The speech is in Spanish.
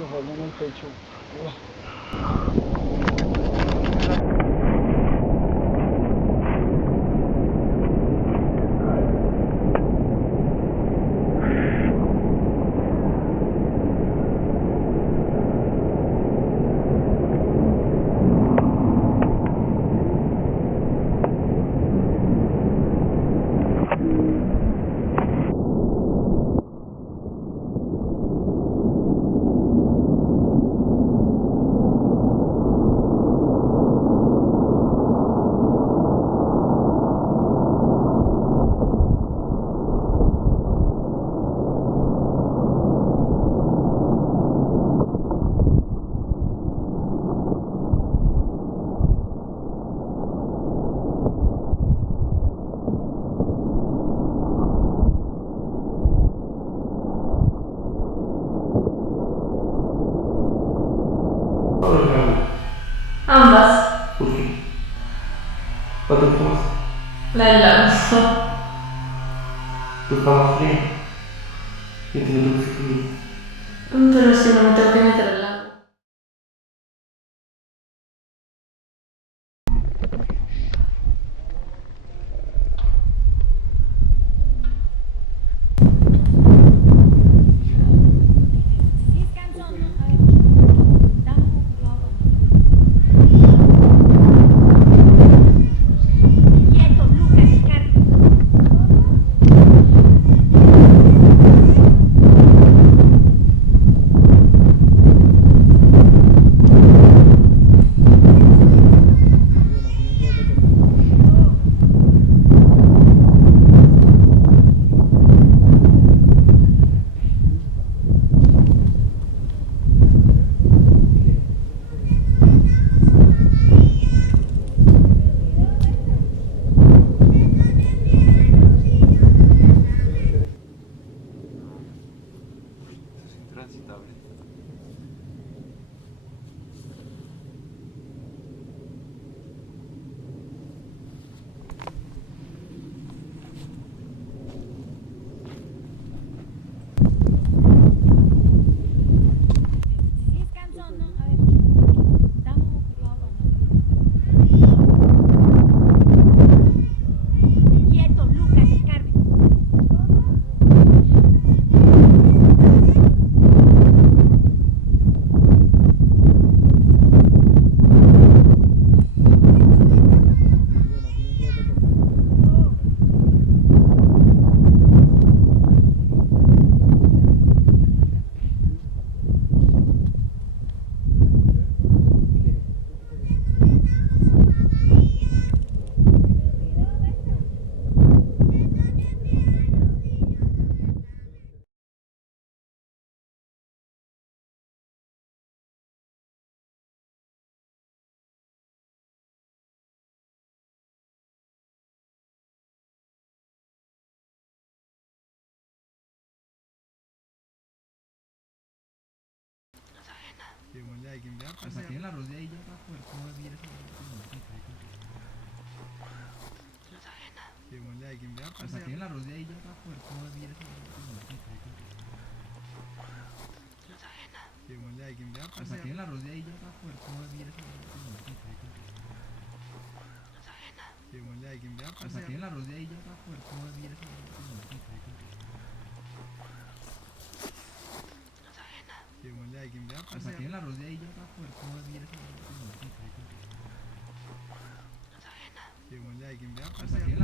Me falló en el pecho. Ambas. ¿Por qué? ¿Cuál te gusta más? La del lado. Tu cama fría. Y a ti no te gusta frío. Pero si no me tengo que meter al agua. Quieto, Lucas, Ricardo. Es intransitable. Si es cansón, ¿no? A ver, dame, por favor. Quieto, Lucas, Ricardo. Démosle a alguien, vea, Pues saquen el arroz de ahí ya para poder comer bien esa démosle a alguien, vea, Pues saquen el arroz de ahí ya para poder comer bien esa démosle a alguien, vea, Pues saquen el arroz de ahí ya para poder comer bien esa démosle a alguien, vea, Pues saquen el arroz de ahí ya para poder comer bien esa démosle a alguien, vea, Pues saquen el arroz de ahí ya para poder comer bien esa démosle a alguien, vea, Pues saquen